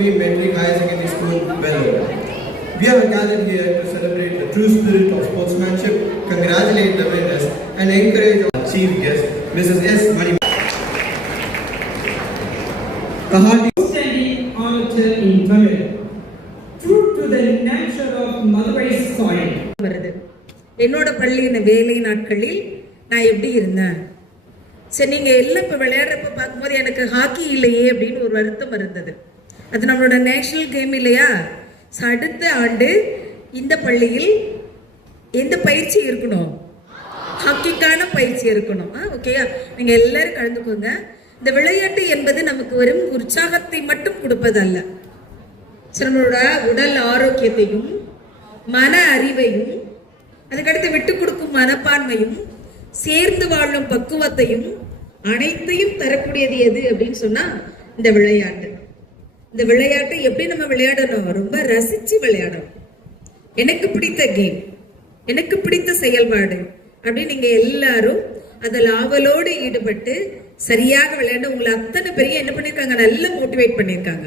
Sunbeam Metric Higher Secondary School, Vellore. We are gathered here to celebrate the true spirit of sportsmanship, congratulate the winners, and encourage our chief guest, Mrs. S. Mani. Outstanding orator in Tamil, true to the nature of Madurai soil. என்னோட பள்ளியின் வேலை நாட்களில் நான் எப்படி இருந்தேன். சரி, நீங்கள் எல்லாம் இப்போ விளையாடுறப்ப பார்க்கும்போது எனக்கு ஹாக்கி இல்லையே அப்படின்னு ஒரு வருத்தம் இருந்தது. அது நம்மளோட நேஷ்னல் கேம் இல்லையா. அடுத்த ஆண்டு இந்த பள்ளியில் எந்த பயிற்சி இருக்கணும், ஹாக்கிக்கான பயிற்சி இருக்கணும். ஓகேயா, நீங்கள் எல்லாரும் கலந்துக்கோங்க. இந்த விளையாட்டு என்பது நமக்கு வெறும் உற்சாகத்தை மட்டும் கொடுப்பதல்ல, நம்மளோட உடல் ஆரோக்கியத்தையும் மன அறிவையும் அதுக்கடுத்து விட்டு கொடுக்கும் மனப்பான்மையும் சேர்ந்து வாழும் பக்குவத்தையும் அனைத்தையும் தரக்கூடியது எது அப்படின்னு சொன்னா இந்த விளையாட்டு. இந்த விளையாட்டை எப்படி நம்ம விளையாடணும், ரொம்ப ரசிச்சு விளையாடணும். எனக்கு பிடித்த கேம், எனக்கு பிடித்த செயல்பாடு அப்படின்னு நீங்க எல்லாரும் அதில் ஆவலோடு ஈடுபட்டு சரியாக விளையாட உங்களை அத்தனை பெரிய என்ன பண்ணியிருக்காங்க, நல்லா மோட்டிவேட் பண்ணியிருக்காங்க.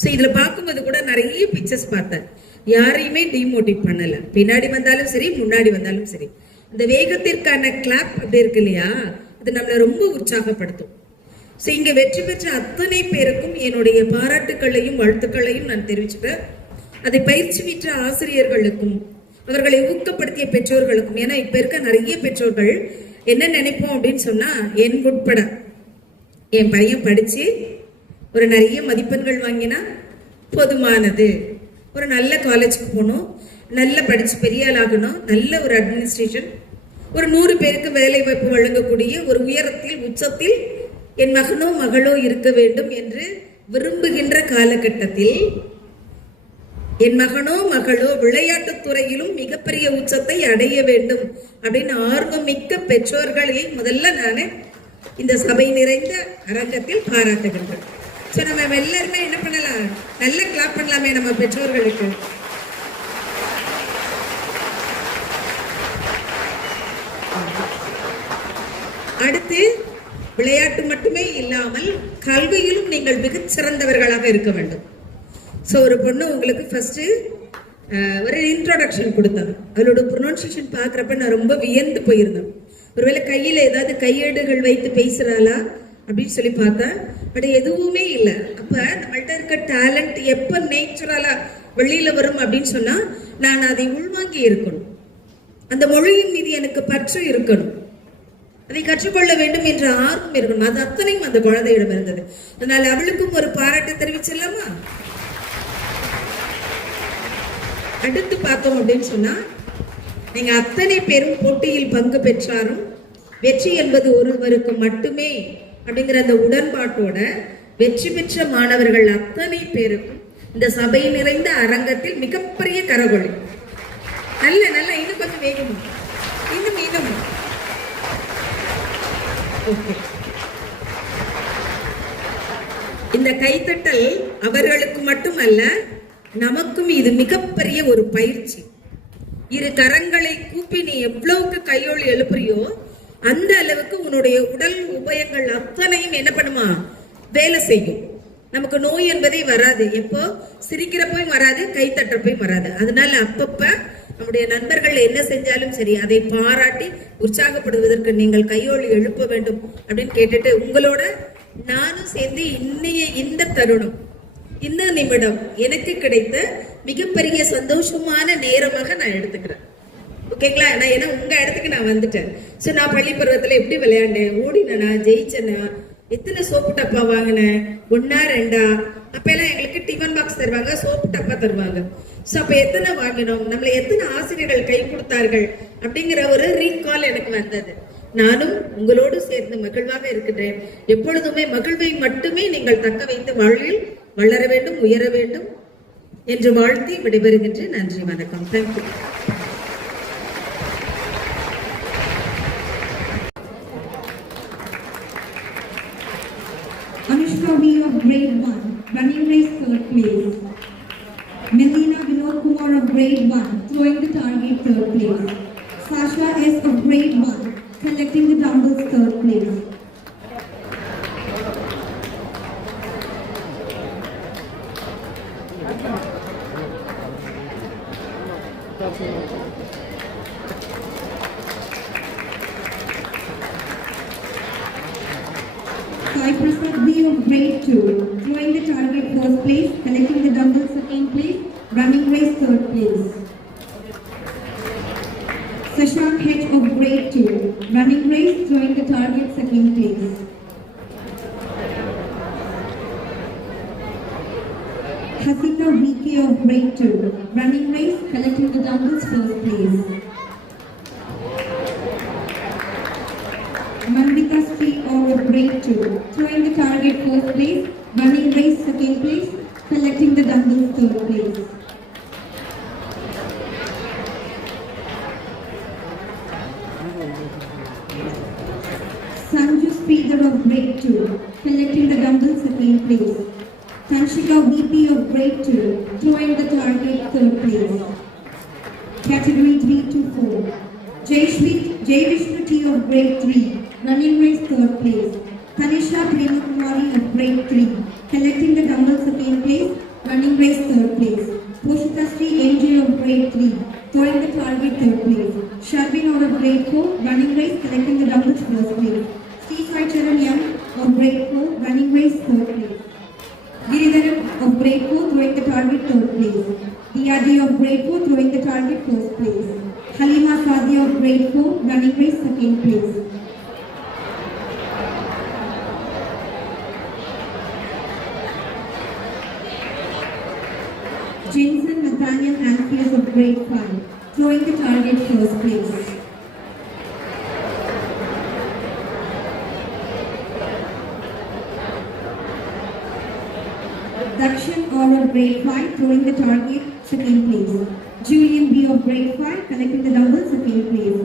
ஸோ இதில் பார்க்கும்போது கூட நிறைய பிக்சர்ஸ் பார்த்தேன். யாரையுமே டிமோட்டிவேட் பண்ணல. பின்னாடி வந்தாலும் சரி, முன்னாடி வந்தாலும் சரி, இந்த வேகத்திற்கான கிளாப் அப்படி இருக்கு இல்லையா, அது நம்மளை ரொம்ப உற்சாகப்படுத்தும். ஸோ இங்கே வெற்றி பெற்ற அத்தனை பேருக்கும் என்னுடைய பாராட்டுக்களையும் வாழ்த்துக்களையும் நான் தெரிவிச்சுட்டேன். அதை பயிற்சி பெற்ற ஆசிரியர்களுக்கும் அவர்களை ஊக்கப்படுத்திய பெற்றோர்களுக்கும். ஏன்னா இப்போ இருக்க நிறைய பெற்றோர்கள் என்ன நினைப்போம் அப்படின்னு சொன்னா, என் உட்பட என் பையன் படிச்சு ஒரு நிறைய மதிப்பெண்கள் வாங்கினா போதுமானது, ஒரு நல்ல காலேஜுக்கு போகணும், நல்லா படிச்சு பெரிய ஆளாகணும், நல்ல ஒரு அட்மினிஸ்ட்ரேஷன், ஒரு 100 பேருக்கு வேலை வாய்ப்பு வழங்கக்கூடிய ஒரு உயரத்தில் உச்சத்தில் என் மகனோ மகளோ இருக்க வேண்டும் என்று விரும்புகின்ற காலகட்டத்தில் என் மகனோ மகளோ விளையாட்டுத் துறையிலும் மிகப்பெரிய உச்சத்தை அடைய வேண்டும் அப்படின்னு ஆர்வம் மிக்க பெற்றோர்களை முதல்ல நான் இந்த சபை நிறைந்த அரங்கத்தில் பாராட்டுகின்றேன். ஸோ நம்ம எல்லாருமே என்ன பண்ணலாம், நல்ல கிளாப் பண்ணலாமே நம்ம பெற்றோர்களுக்கு. அடுத்து விளையாட்டு மட்டுமே இல்லாமல் கல்வியிலும் நீங்கள் மிகச் சிறந்தவர்களாக இருக்க வேண்டும். ஸோ ஒரு பொண்ணு உங்களுக்கு ஃபர்ஸ்ட் ஒரு இன்ட்ரோடக்ஷன் கொடுத்தாங்க. அவளோட ப்ரொனன்சியேஷன் பார்க்குறப்ப நான் ரொம்ப வியந்து போயிருந்தேன். ஒருவேளை கையில் ஏதாவது கையேடுகள் வைத்து பேசுகிறாளா அப்படின்னு சொல்லி பார்த்தேன். பட் எதுவுமே இல்லை. அப்போ நம்மள்ட்ட இருக்க டேலண்ட் எப்போ நேச்சுரலாக வெளியில் வரும் அப்படின்னு சொன்னால், நான் அதை உள்வாங்கி இருக்கணும். அந்த மொழியின் மீது எனக்கு பற்று இருக்கணும், அதை கற்றுக்கொள்ள வேண்டும் என்ற ஆர்வம் இருக்கணும். அது அத்தனையும் அந்த குழந்தையிடம் இருந்தது. அதனால அவளுக்கும் ஒரு பாராட்டை தெரிவிச்சிடலாமா? அடுத்து பார்த்தோம் அப்படின்னு சொன்னா, நீங்க அத்தனை பேரும் போட்டியில் பங்கு பெற்றாரும் வெற்றி என்பது ஒருவருக்கு மட்டுமே அப்படிங்கிற அந்த உடன்பாட்டோட வெற்றி பெற்ற மாணவர்கள் அத்தனை பேருக்கும் இந்த சபை நிறைந்த அரங்கத்தில் மிகப்பெரிய கரகொலி. நல்ல நல்ல இன்னும் கொஞ்சம் வேகமா, இன்னும் இன்னும். ஓகே, இந்த கைத்தட்டல் அவர்களுக்கு மட்டுமல்ல, நமக்கும் இது மிகப்பெரிய ஒரு பயிற்சி. இரு கரங்களை கூப்பி நீ எவ்வளவுக்கு கையோடு எழுப்புறியோ அந்த அளவுக்கு உன்னுடைய உடல் உபயங்கள் அத்தனையும் என்ன பண்ணுமா, வேலை செய்யும். நமக்கு நோய் என்பதே வராது. எப்போ சிரிக்கிறப்பையும் வராது, கைத்தட்டப்பையும் வராது. அதனால அப்பப்ப நம்முடைய நண்பர்கள் என்ன செஞ்சாலும் சரி, அதை பாராட்டி உற்சாகப்படுவதற்கு நீங்கள் கையோடு எழுப்ப வேண்டும் அப்படின்னு கேட்டுட்டு, உங்களோட நானும் சேர்ந்து இன்னைய இந்த தருணம், இந்த நிமிடம் எனக்கு கிடைத்த மிகப்பெரிய சந்தோஷமான நேரமாக நான் எடுத்துக்கிறேன். ஓகேங்களா? நான் ஏன்னா உங்க இடத்துக்கு நான் வந்துட்டேன். ஸோ நான் பள்ளி பருவத்தில் எப்படி விளையாண்டேன், ஓடினா, ஜெயிச்சேனா, எத்தனை சோப்பு டப்பா வாங்கினேன், 1 2 அப்பெல்லாம் எங்களுக்கு டிஃபன் பாக்ஸ் தருவாங்க, சோப்பு டப்பா தருவாங்க. ஸோ அப்போ எத்தனை வாங்கினோம், நம்மளை எத்தனை ஆசிரியர்கள் கை கொடுத்தார்கள் அப்படிங்கிற ஒரு ரீகால் எனக்கு வந்தது. நானும் உங்களோடு சேர்ந்து மகிழ்வாக இருக்கின்றேன். எப்பொழுதுமே மகிழ்வை மட்டுமே நீங்கள் தக்க வைத்து வாழ்வில் வளர வேண்டும், உயர வேண்டும் என்று வாழ்த்தி விடைபெறுகின்றேன். நன்றி, வணக்கம். Thank you. Anushka V of grade 1, running race 3rd place. Melina Vinod Kumar of grade 1, throwing the target 3rd place. Sasha S of grade 1, collecting the dumbbells 3rd place. Sai Prasad B of grade 2, throwing the target first place, collecting the dumbbells second place, running race third place. Shashank H of grade 2, running race, throwing the target second place. Hasika VK of grade 2, running race, collecting the dumbbells first place. Manvika Sri of grade 2, throwing the target first place, running race second place, collecting the dumbbells third place. Sanju Sridhar of grade 2, collecting the dumbbells second place. Tanshika VP of grade 2, throwing the target third place. Category 3 to 4. Jai Vishnu T of grade 3, running race third place. Tanisha Premakumari of grade 3, collecting the dumbbells second place, running race third place. Poshita Sri NJ of grade 3, throwing the target third place. Sharvin of grade 4, running race, collecting the dumbbells first place. Sri Sai Charan Young of grade 4, running race third place. Giridharan of grade 4, throwing the target third place. Diyaji of grade 4, throwing the target first place. Halima Sadia of grade 4, running race second place. Jensen Nathaniel Alpheus of grade 5, throwing the target first place. Dakshin R of grade 5, throwing the target second place. Julian B of grade 5, collecting the dumbbells second place.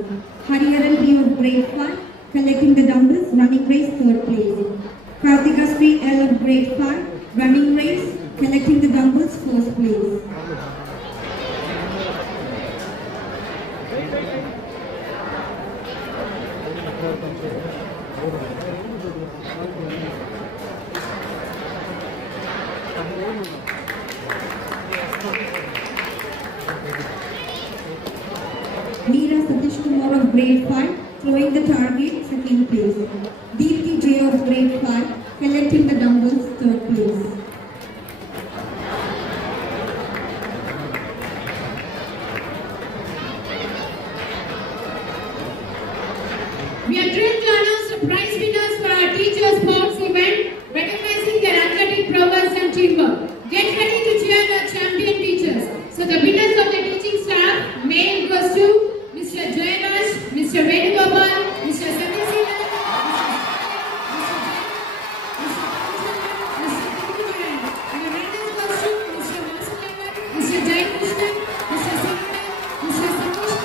Hariharan B of grade 5, collecting the dumbbells, running race third place. Karthika Sri L of grade 5, running race, collecting the dumbbells first place. Meera Satish Kumar of grade 5, throwing the target second place. Deepti J of grade 5, collecting the dumbbells third place. We are thrilled to announce the prize winners for our teacher sports event, recognizing their athletic prowess and teamwork. Get ready to cheer our champion teachers. So the winners of the teaching staff, male goes to Mr. Jayash, Mr. Venugopal, Mr. Satyasila, Mr. Jaykrishnan, Mr. Singh, Mr. Satish,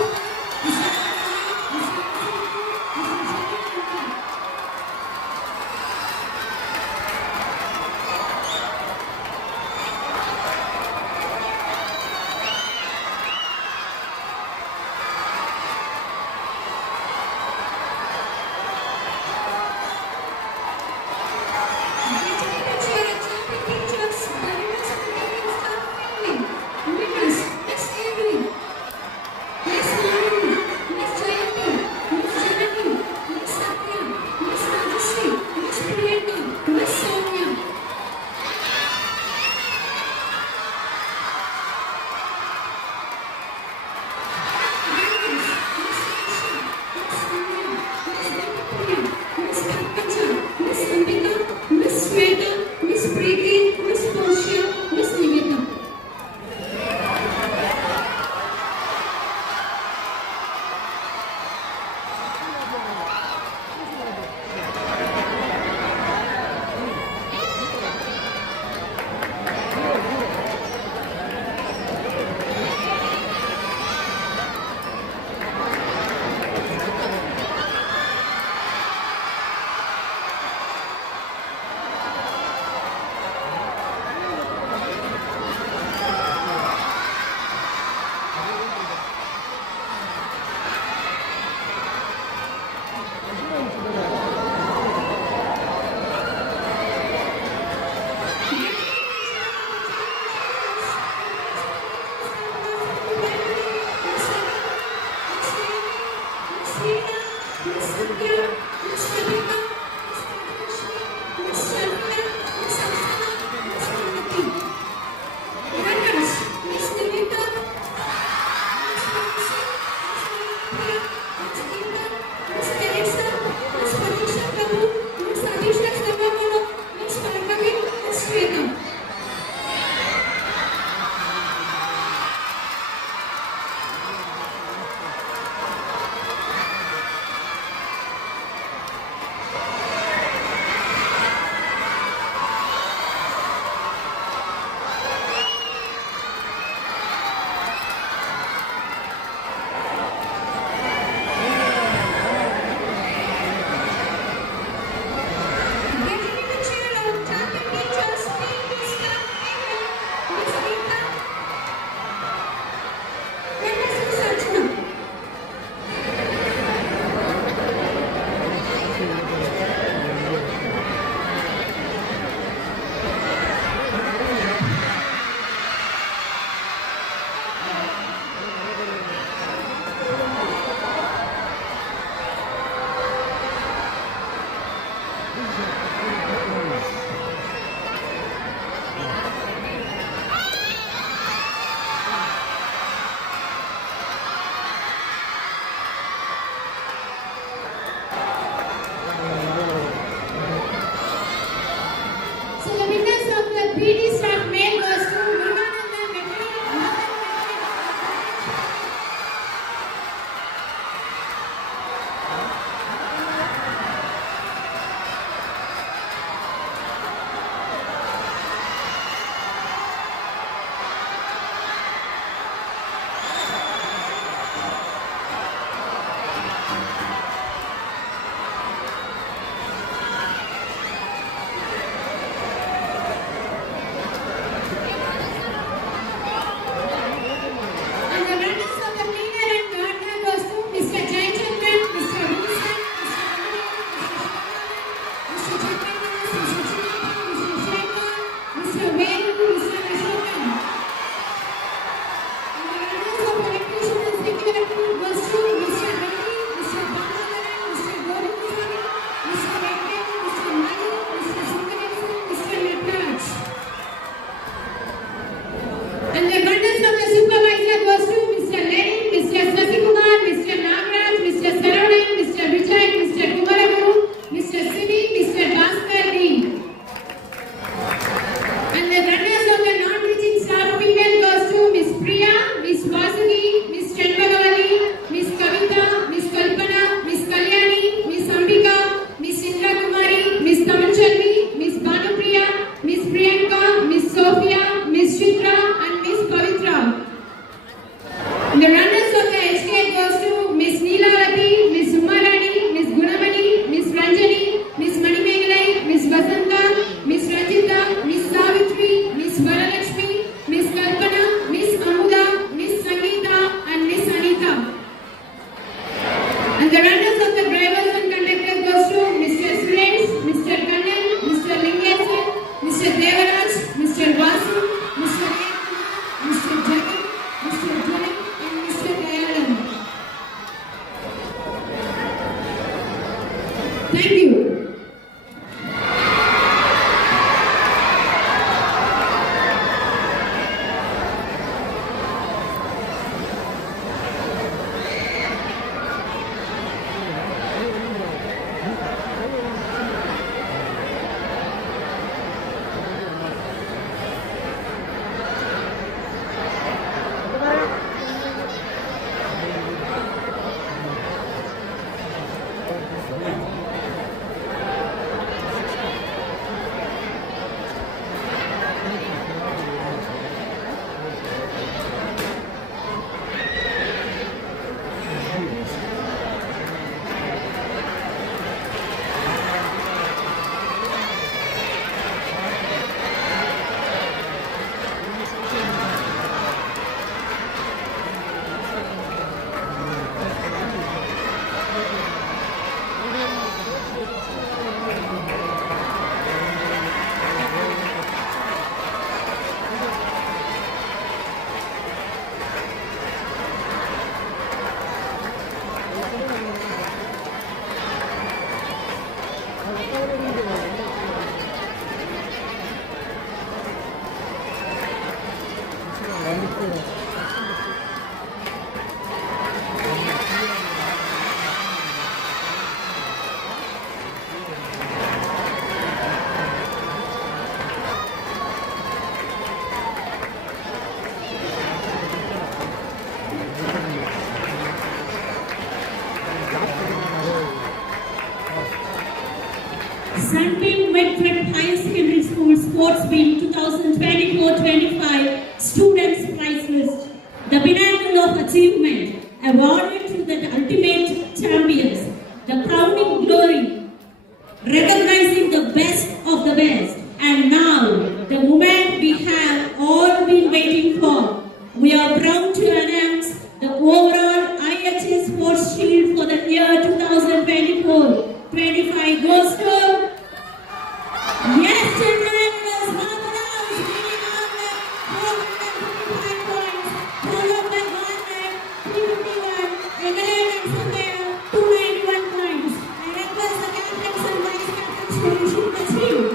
PD staff male goes to Muruganandan Veterinary. And the runners of the cleaner and gardener goes to Mr. Jayachandran, Mr. Wilson, Mr. Chaitanya, Mr. Sachinatha, Mr. Shekhar, Mr. Venu, Mr. Ashokan. And the runners of electrician and security goes to Mr. Reddy, Mr. Bangavaran, Mr. Govindswamy, Mr. Venkat, Mr. Manu, Mr. Sundaresan, Mr. Nataraj. And the runners of the supervisor goes to Mr. Lenin, Mr. Sasikumar, Mr. Nagraj, Mr. Saravanan, Mr. Vijay, Mr. Kumaraguru, Mr. Sini, Mr. Bhaskar D. And the runners of the non-teaching staff female goes to Miss Priya, Miss Vasuki, Miss Chandravali, Miss Kavita, Miss Kalpana, Miss Kalyani, Miss Ambika, Miss Indra Kumari, Miss Tamanchalvi, Miss Bhanupriya, Miss Priyanka, Miss Sophia, Miss Chitra, and Miss Pavitra. The runners of the HK goes to Miss Neelavati, Miss Umarani, Miss Gunamani, Miss Ranjani, Miss Manimegalai, Miss Vasanta, Miss Ranjita, Miss Savitri, Miss Varalakshmi, Miss Kalpana, Miss Amuda, Miss Sangeeta, and Miss Anita. And the runners of the drivers and conductors goes to Mr. Suresh, Mr. Kannan, Mr. Lingesan, Mr. Devaraj, Mr. Vasu, Mr. Ayankumar, Mr. Jagan, Mr. Jalan, and Mr. Dayalan. Thank you. Sunbeam Whitford Higher Secondary School Sports Week 2024-25 Students Prize List. The pinnacle of achievement awarded to the ultimate champions. The crowning glory, recognizing the best of the best. And now, the moment we have all been waiting for. We are proud to announce the overall IHS Sports Shield for the year 2024-25 goes to yes, children, was Marvelous, winning on the 455 points, followed by Garnet, 351, England and Sophia, 291 points. I request the captains and vice captains to issue the shield.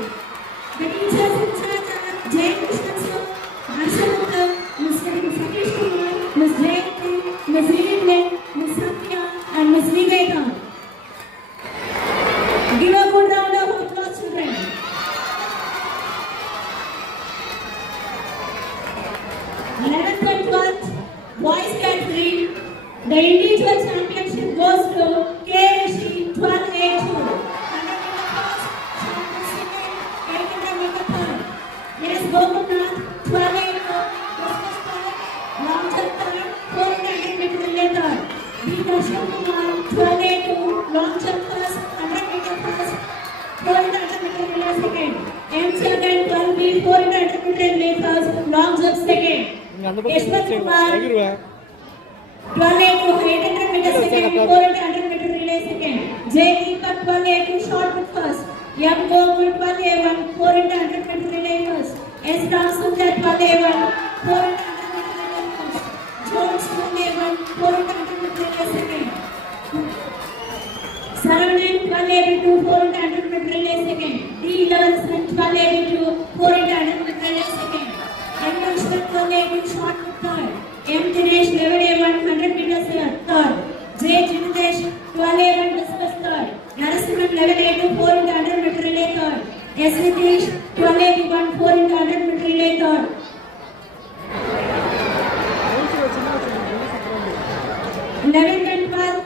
The teachers in charge are Jay Krishnan sir, Harsha Gupta, Mr. Satish Kumar, Ms. Jayati, Ms. Rinit, Ms. Satya, and Ms. Nigeta. Give a good round of applause, children. The individual championship goes to KSC 12A2. 100 meter third. Yes, Gokunath 12A2. Discus third. Long jump third. 400 meter relay third. B. Darshan Kumar 12A2. Long jump first. 100 meter first. 400 meter relay second. M. Chagan 12B. 400 meter relay first. Long jump second. Yashwant Kumar 12A2 800 meter second, 400 meter relay second. J. Deepak 12A2 short put first. M. Gokul 12A1 400 meter relay first. S. Ramsundar 12A1 400 meter relay first. Jones 12A1 400 meter relay second. Saravanan 12A2 400 meter relay second. D. Lawson 12A2 400 meter relay second. M. Ashwin 12A2 short put third. M. Dinesh 11A1 100 meters third. J. Jinadesh 12A1 discus third. Narasimhan 11A2 400 meter relay third. S. Nitish 12A1 400 meter relay third. 11th and 12th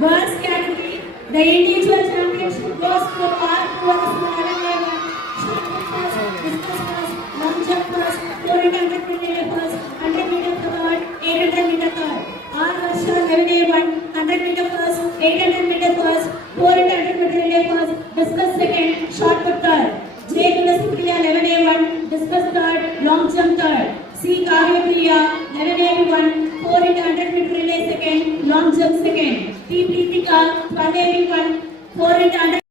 girls category. The individual championship goes to R. Narasimhan 11A1 short put first, discus first, long jump first, 400 meter relay first, 100 meter third, 800 meter third. R. Varsha 11A1 100 meter first, 800 meter first, 400 meter relay first, discus second, short put third. J. Tulasipriya 11A1 discus third, long jump third. C. Karyapriya 11A1 400 meter relay second, long jump second. P. Pritika 12A1 400